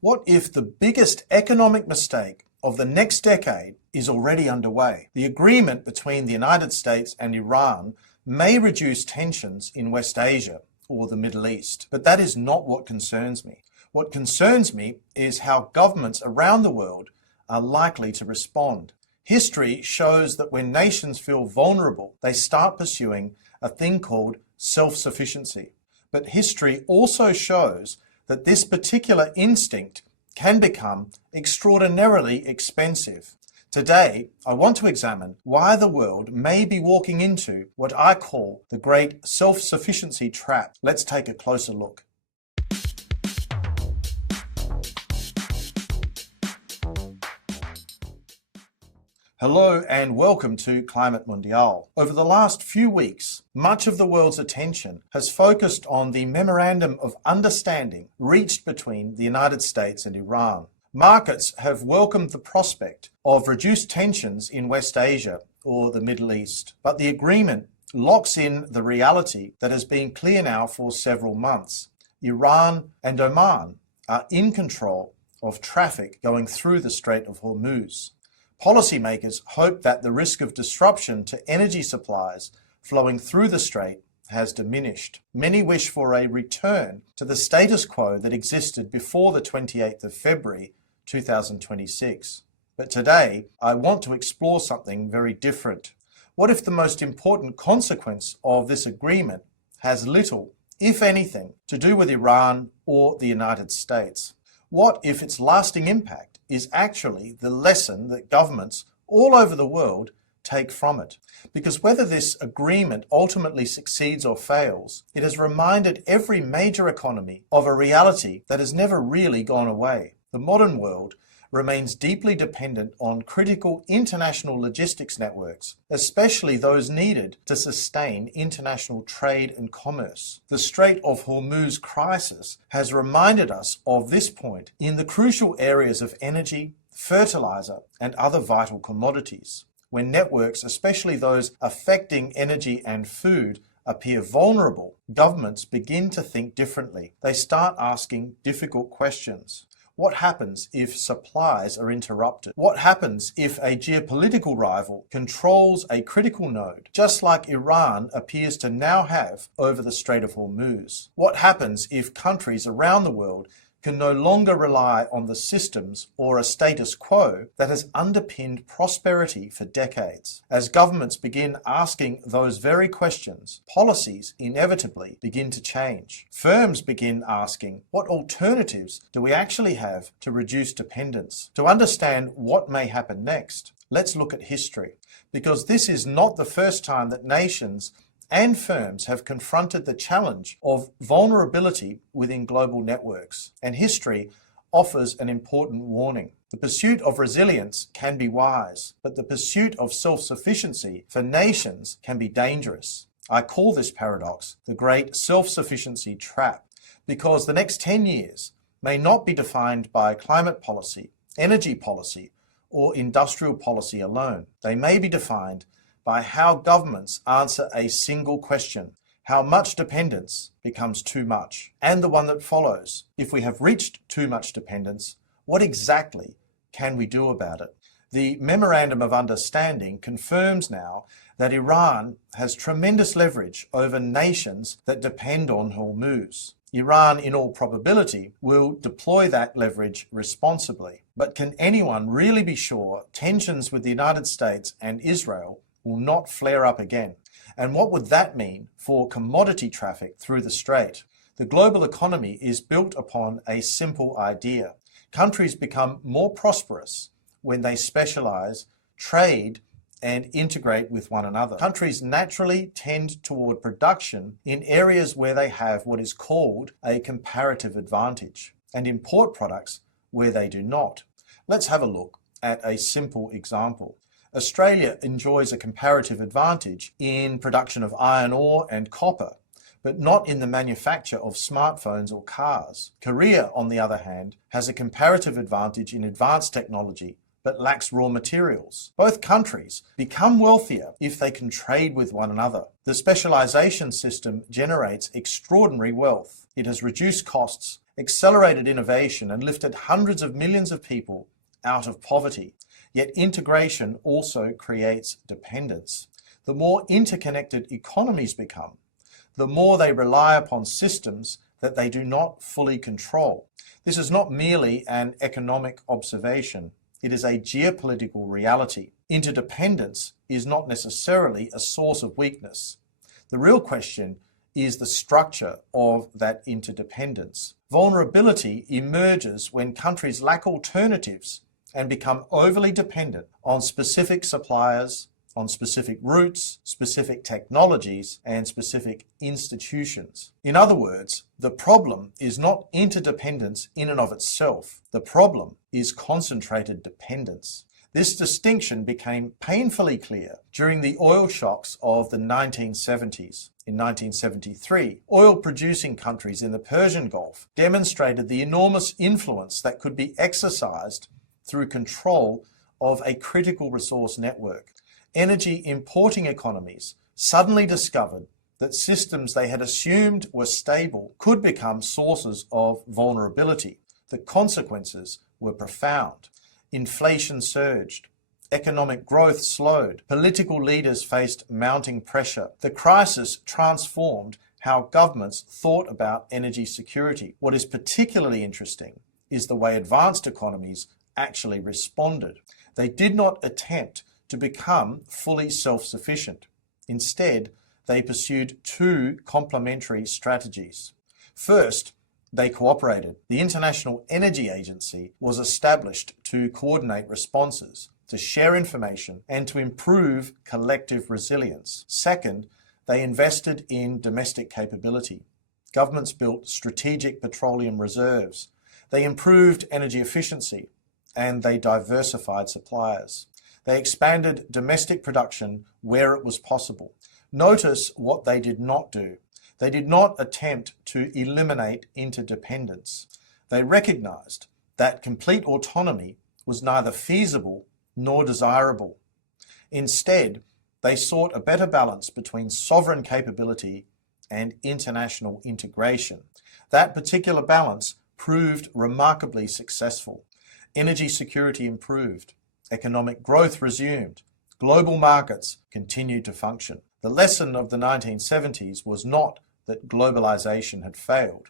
What if the biggest economic mistake of the next decade is already underway? The agreement between the United States and Iran may reduce tensions in West Asia or the Middle East, but that is not what concerns me. What concerns me is how governments around the world are likely to respond. History shows that when nations feel vulnerable, they start pursuing a thing called self-sufficiency. But history also shows that this particular instinct can become extraordinarily expensive. Today, I want to examine why the world may be walking into what I call the great self-sufficiency trap. Let's take a closer look. Hello and welcome to Climate Mundial. Over the last few weeks, much of the world's attention has focused on the memorandum of understanding reached between the United States and Iran. Markets have welcomed the prospect of reduced tensions in West Asia or the Middle East, but the agreement locks in the reality that has been clear now for several months. Iran and Oman are in control of traffic going through the Strait of Hormuz. Policymakers hope that the risk of disruption to energy supplies flowing through the strait has diminished. Many wish for a return to the status quo that existed before the 28th of February 2026. But today, I want to explore something very different. What if the most important consequence of this agreement has little, if anything, to do with Iran or the United States? What if its lasting impact is actually the lesson that governments all over the world take from it? Because whether this agreement ultimately succeeds or fails, it has reminded every major economy of a reality that has never really gone away. The modern world remains deeply dependent on critical international logistics networks, especially those needed to sustain international trade and commerce. The Strait of Hormuz crisis has reminded us of this point in the crucial areas of energy, fertilizer, and other vital commodities. When networks, especially those affecting energy and food, appear vulnerable, governments begin to think differently. They start asking difficult questions. What happens if supplies are interrupted? What happens if a geopolitical rival controls a critical node, just like Iran appears to now have over the Strait of Hormuz? What happens if countries around the world can no longer rely on the systems or a status quo that has underpinned prosperity for decades? As governments begin asking those very questions, policies inevitably begin to change. Firms begin asking, what alternatives do we actually have to reduce dependence? To understand what may happen next, let's look at history, because this is not the first time that nations and firms have confronted the challenge of vulnerability within global networks. And history offers an important warning. The pursuit of resilience can be wise, but the pursuit of self-sufficiency for nations can be dangerous. I call this paradox the great self-sufficiency trap, because the next 10 years may not be defined by climate policy, energy policy, or industrial policy alone. They may be defined by how governments answer a single question: how much dependence becomes too much? And the one that follows: if we have reached too much dependence, what exactly can we do about it? The Memorandum of Understanding confirms now that Iran has tremendous leverage over nations that depend on Hormuz. Iran, in all probability, will deploy that leverage responsibly. But can anyone really be sure tensions with the United States and Israel will not flare up again? And what would that mean for commodity traffic through the strait? The global economy is built upon a simple idea. Countries become more prosperous when they specialize, trade, and integrate with one another. Countries naturally tend toward production in areas where they have what is called a comparative advantage, and import products where they do not. Let's have a look at a simple example. Australia enjoys a comparative advantage in production of iron ore and copper, but not in the manufacture of smartphones or cars. Korea, on the other hand, has a comparative advantage in advanced technology, but lacks raw materials. Both countries become wealthier if they can trade with one another. The specialization system generates extraordinary wealth. It has reduced costs accelerated innovation and lifted hundreds of millions of people out of poverty. Yet integration also creates dependence. The more interconnected economies become, the more they rely upon systems that they do not fully control. This is not merely an economic observation. It is a geopolitical reality. Interdependence is not necessarily a source of weakness. The real question is the structure of that interdependence. Vulnerability emerges when countries lack alternatives and become overly dependent on specific suppliers, on specific routes, specific technologies, and specific institutions. In other words, the problem is not interdependence in and of itself. The problem is concentrated dependence. This distinction became painfully clear during the oil shocks of the 1970s. In 1973, oil-producing countries in the Persian Gulf demonstrated the enormous influence that could be exercised through control of a critical resource network. Energy importing economies suddenly discovered that systems they had assumed were stable could become sources of vulnerability. The consequences were profound. Inflation surged. Economic growth slowed. Political leaders faced mounting pressure. The crisis transformed how governments thought about energy security. What is particularly interesting is the way advanced economies actually responded. They did not attempt to become fully self-sufficient. Instead, they pursued two complementary strategies. First, they cooperated. The International Energy Agency was established to coordinate responses, to share information, and to improve collective resilience. Second, they invested in domestic capability. Governments built strategic petroleum reserves. They improved energy efficiency, and they diversified suppliers. They expanded domestic production where it was possible. Notice what they did not do. They did not attempt to eliminate interdependence. They recognized that complete autonomy was neither feasible nor desirable. Instead, they sought a better balance between sovereign capability and international integration. That particular balance proved remarkably successful. Energy security improved. Economic growth resumed. Global markets continued to function. The lesson of the 1970s was not that globalization had failed.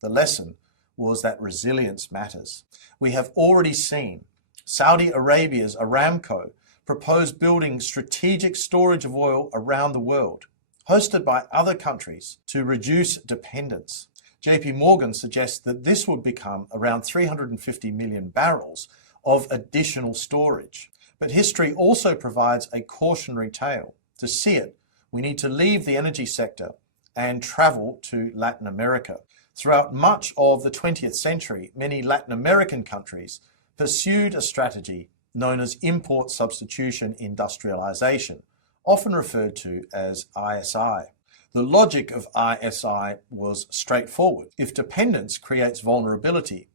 The lesson was that resilience matters. We have already seen Saudi Arabia's Aramco propose building strategic storage of oil around the world, hosted by other countries to reduce dependence. JP Morgan suggests that this would become around 350 million barrels of additional storage. But history also provides a cautionary tale. To see it, we need to leave the energy sector and travel to Latin America. Throughout much of the 20th century, many Latin American countries pursued a strategy known as import substitution industrialisation, often referred to as ISI. The logic of ISI was straightforward. If dependence creates vulnerability,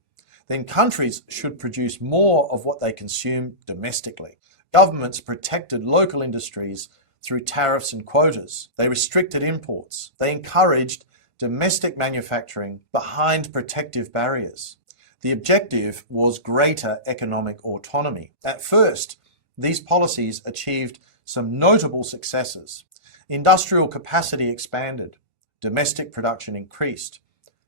then countries should produce more of what they consume domestically. Governments protected local industries through tariffs and quotas. They restricted imports. They encouraged domestic manufacturing behind protective barriers. The objective was greater economic autonomy. At first, these policies achieved some notable successes. Industrial capacity expanded. Domestic production increased.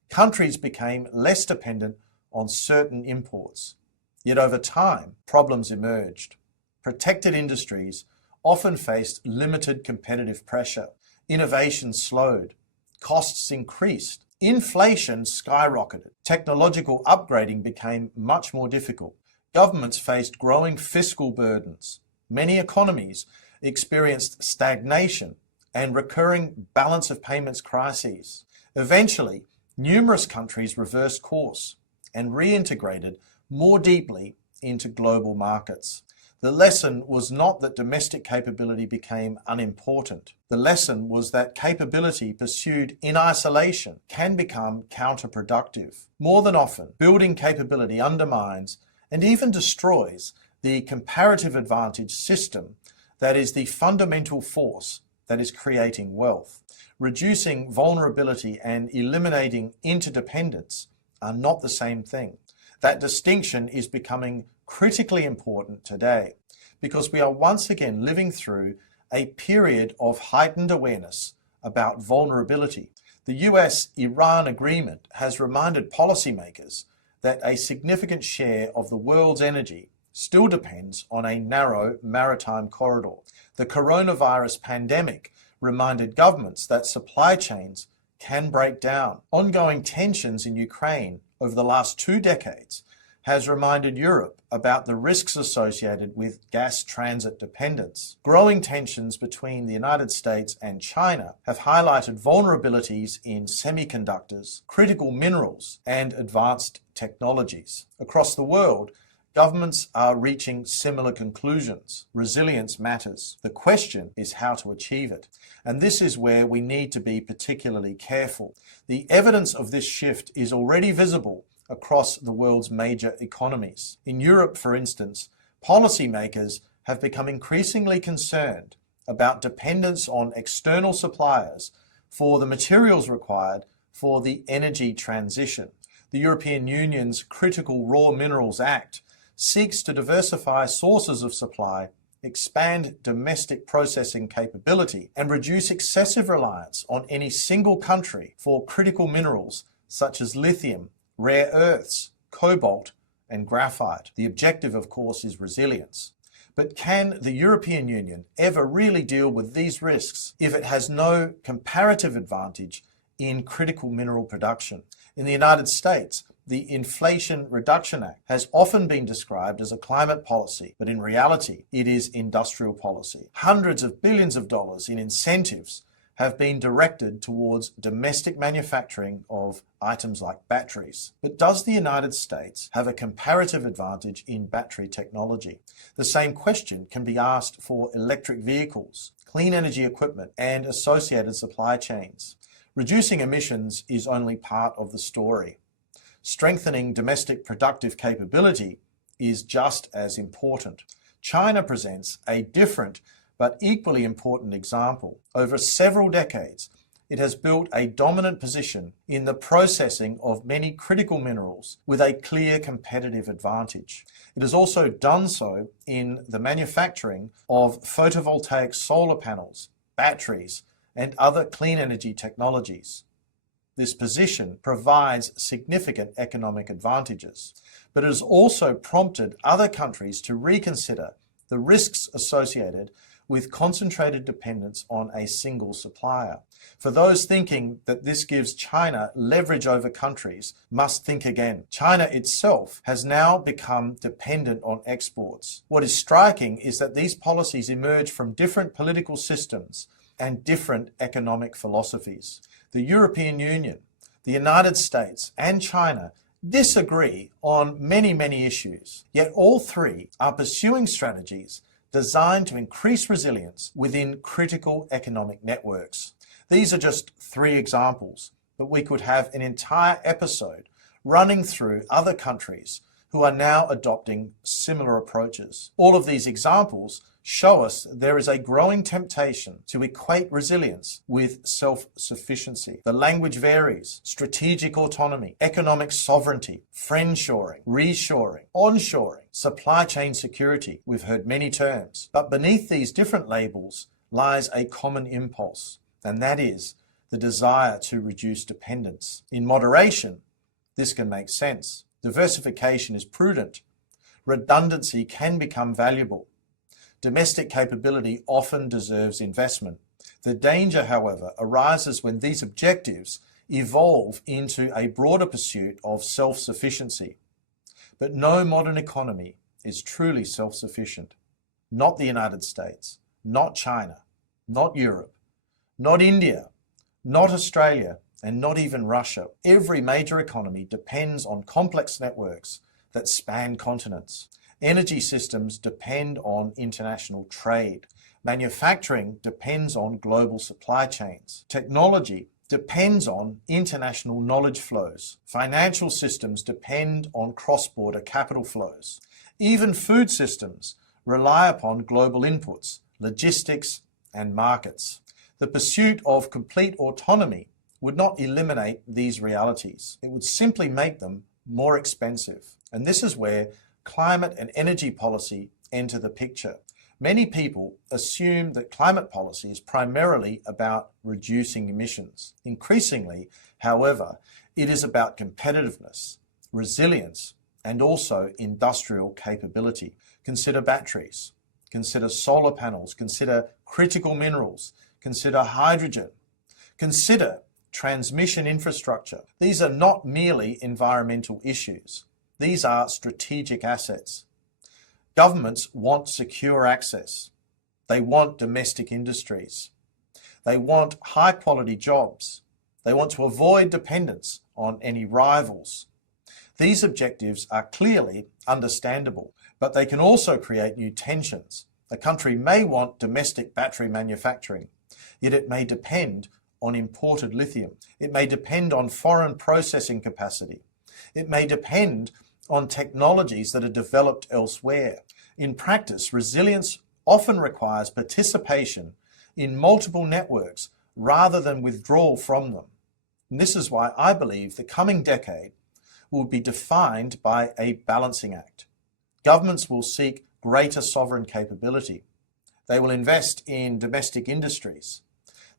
Countries became less dependent on certain imports. Yet over time, problems emerged. Protected industries often faced limited competitive pressure. Innovation slowed. Costs increased. Inflation skyrocketed. Technological upgrading became much more difficult. Governments faced growing fiscal burdens. Many economies experienced stagnation and recurring balance of payments crises. Eventually, numerous countries reversed course and reintegrated more deeply into global markets. The lesson was not that domestic capability became unimportant. The lesson was that capability pursued in isolation can become counterproductive. More than often, building capability undermines and even destroys the comparative advantage system that is the fundamental force that is creating wealth. Reducing vulnerability and eliminating interdependence are not the same thing. That distinction is becoming critically important today because we are once again living through a period of heightened awareness about vulnerability. The US-Iran agreement has reminded policymakers that a significant share of the world's energy still depends on a narrow maritime corridor. The coronavirus pandemic reminded governments that supply chains can break down. Ongoing tensions in Ukraine over the last 2 decades has reminded Europe about the risks associated with gas transit dependence. Growing tensions between the United States and China have highlighted vulnerabilities in semiconductors, critical minerals, and advanced technologies. Across the world, governments are reaching similar conclusions. Resilience matters. The question is how to achieve it. And this is where we need to be particularly careful. The evidence of this shift is already visible across the world's major economies. In Europe, for instance, policymakers have become increasingly concerned about dependence on external suppliers for the materials required for the energy transition. The European Union's Critical Raw Minerals Act seeks to diversify sources of supply, expand domestic processing capability, and reduce excessive reliance on any single country for critical minerals such as lithium, rare earths, cobalt, and graphite. The objective, of course, is resilience. But can the European Union ever really deal with these risks if it has no comparative advantage in critical mineral production? In the United States, the Inflation Reduction Act has often been described as a climate policy, but in reality, it is industrial policy. Hundreds of billions of dollars in incentives have been directed towards domestic manufacturing of items like batteries. But does the United States have a comparative advantage in battery technology? The same question can be asked for electric vehicles, clean energy equipment, and associated supply chains. Reducing emissions is only part of the story. Strengthening domestic productive capability is just as important. China presents a different but equally important example. Over several decades, it has built a dominant position in the processing of many critical minerals with a clear competitive advantage. It has also done so in the manufacturing of photovoltaic solar panels, batteries, and other clean energy technologies. This position provides significant economic advantages, but it has also prompted other countries to reconsider the risks associated with concentrated dependence on a single supplier. For those thinking that this gives China leverage over countries must think again. China itself has now become dependent on exports. What is striking is that these policies emerge from different political systems and different economic philosophies. The European Union, the United States, and China disagree on many issues, yet all three are pursuing strategies designed to increase resilience within critical economic networks. These are just 3 examples, but we could have an entire episode running through other countries who are now adopting similar approaches. All of these examples show us there is a growing temptation to equate resilience with self-sufficiency. The language varies: strategic autonomy, economic sovereignty, friendshoring, reshoring, onshoring, supply chain security. We've heard many terms, but beneath these different labels lies a common impulse, and that is the desire to reduce dependence. In moderation, this can make sense. Diversification is prudent. Redundancy can become valuable. Domestic capability often deserves investment. The danger, however, arises when these objectives evolve into a broader pursuit of self-sufficiency. But no modern economy is truly self-sufficient. Not the United States, not China, not Europe, not India, not Australia, and not even Russia. Every major economy depends on complex networks that span continents. Energy systems depend on international trade. Manufacturing depends on global supply chains. Technology depends on international knowledge flows. Financial systems depend on cross-border capital flows. Even food systems rely upon global inputs, logistics, and markets. The pursuit of complete autonomy would not eliminate these realities. It would simply make them more expensive. And this is where climate and energy policy enter the picture. Many people assume that climate policy is primarily about reducing emissions. Increasingly, however, it is about competitiveness, resilience, and also industrial capability. Consider batteries, consider solar panels, consider critical minerals, consider hydrogen, consider transmission infrastructure. These are not merely environmental issues. These are strategic assets. Governments want secure access. They want domestic industries. They want high-quality jobs. They want to avoid dependence on any rivals. These objectives are clearly understandable, but they can also create new tensions. A country may want domestic battery manufacturing, yet it may depend on imported lithium. It may depend on foreign processing capacity. It may depend on technologies that are developed elsewhere. In practice, resilience often requires participation in multiple networks rather than withdrawal from them. And this is why I believe the coming decade will be defined by a balancing act. Governments will seek greater sovereign capability. They will invest in domestic industries.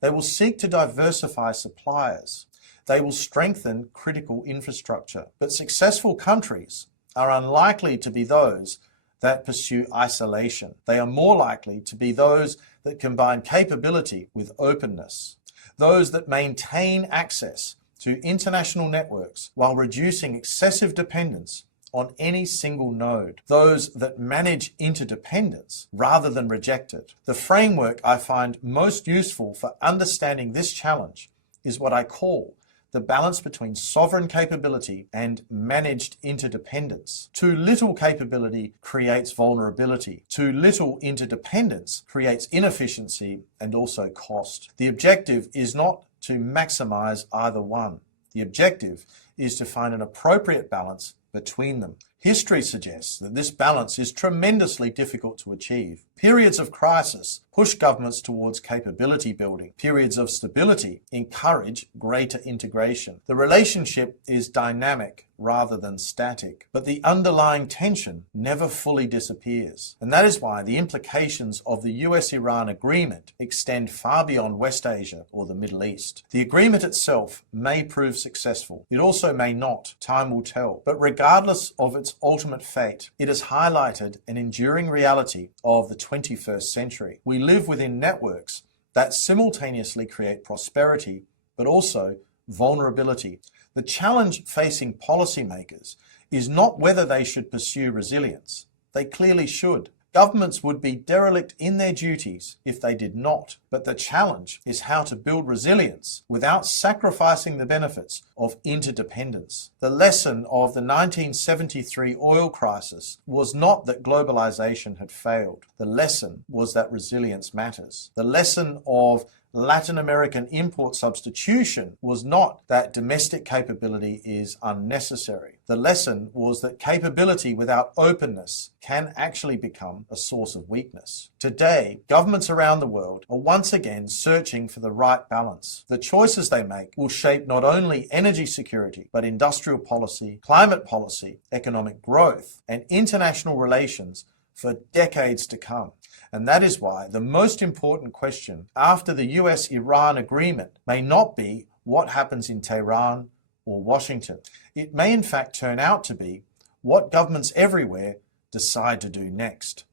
They will seek to diversify suppliers. They will strengthen critical infrastructure. But successful countries are unlikely to be those that pursue isolation. They are more likely to be those that combine capability with openness, those that maintain access to international networks while reducing excessive dependence on any single node, those that manage interdependence rather than reject it. The framework I find most useful for understanding this challenge is what I call the balance between sovereign capability and managed interdependence. Too little capability creates vulnerability. Too little interdependence creates inefficiency and also cost. The objective is not to maximize either one. The objective is to find an appropriate balance between them. History suggests that this balance is tremendously difficult to achieve. Periods of crisis push governments towards capability building. Periods of stability encourage greater integration. The relationship is dynamic rather than static, but the underlying tension never fully disappears. And that is why the implications of the US-Iran agreement extend far beyond West Asia or the Middle East. The agreement itself may prove successful. It also may not. Time will tell. But regardless of its ultimate fate, it has highlighted an enduring reality of the 21st century. We live within networks that simultaneously create prosperity, but also vulnerability. The challenge facing policymakers is not whether they should pursue resilience. They clearly should. Governments would be derelict in their duties if they did not. But the challenge is how to build resilience without sacrificing the benefits of interdependence. The lesson of the 1973 oil crisis was not that globalization had failed. The lesson was that resilience matters. The lesson of Latin American import substitution was not that domestic capability is unnecessary. The lesson was that capability without openness can actually become a source of weakness. Today, governments around the world are once again searching for the right balance. The choices they make will shape not only energy security, but industrial policy, climate policy, economic growth, and international relations for decades to come. And that is why the most important question after the US-Iran agreement may not be what happens in Tehran or Washington. It may in fact turn out to be what governments everywhere decide to do next.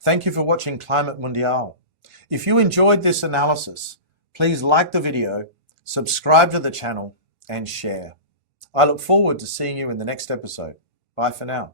Thank you for watching Climate Mundial. If you enjoyed this analysis, please like the video, subscribe to the channel, and share. I look forward to seeing you in the next episode. Bye for now.